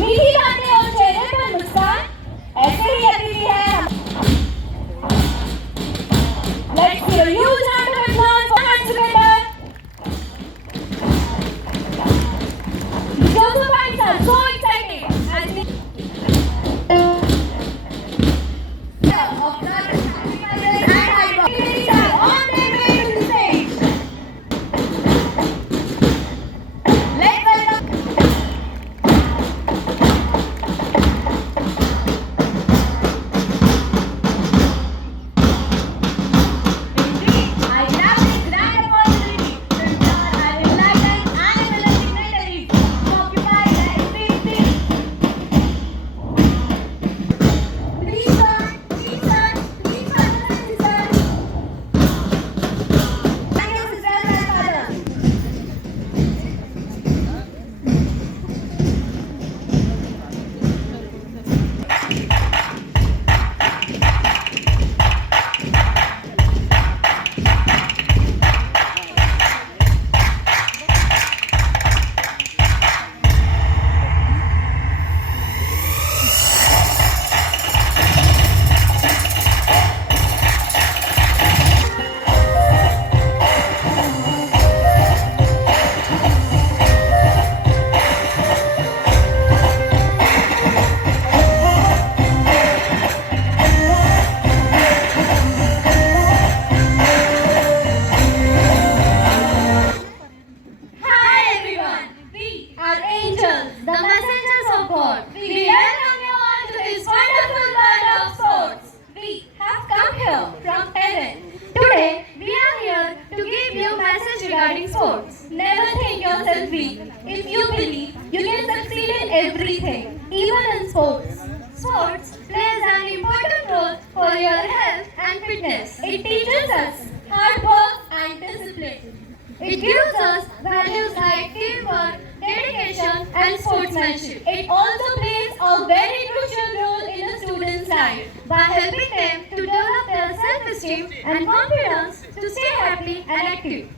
मीठी बातें और चेहरे पर मुस्कान ऐसे ही अतिथि है. Let's give a huge round of applause for hands together. The Joker fights are so exciting as we of the sacrifices and activities are on their way to the stage. Let's welcome. I grab this grand opportunity to ensure I enlighten animal and dignitaries to occupy the estate seat. Please, sir, please, sir, please, brothers and sisters. Thank you, sisters and brothers. Hi everyone, we are angels, the messengers of God. We welcome you all to this wonderful world of sports. We have come here from heaven. Today we are here to give you a message regarding sports. Never think yourself weak. If you believe, you can succeed in everything, even in sports. Sports plays an important role for your health and fitness. It teaches us hard work and discipline. It gives us values like teamwork, dedication, and sportsmanship. It also plays a very crucial role in a student's life by helping them to develop their self-esteem and confidence to stay happy and active.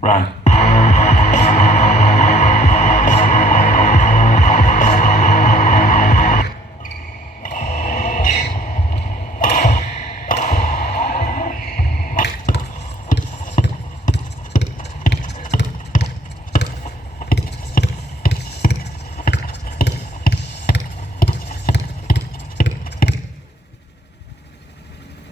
Run.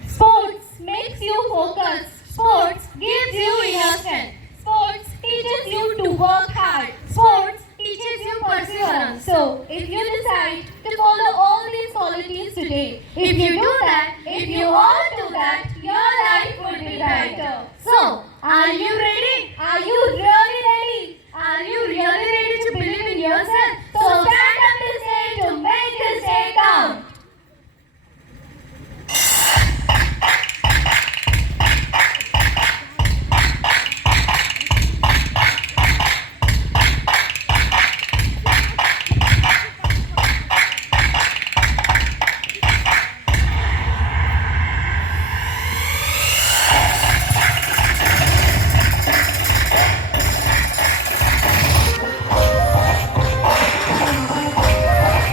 Sports makes you focus. Sports gives you inner strength. Sports teaches you to work hard. Sports teaches you perseverance. So, if you decide to follow all these qualities today, if you do that, if you all do that, your life would be brighter. So, are you ready? Are you really ready? Are you really ready to believe in yourself? So stand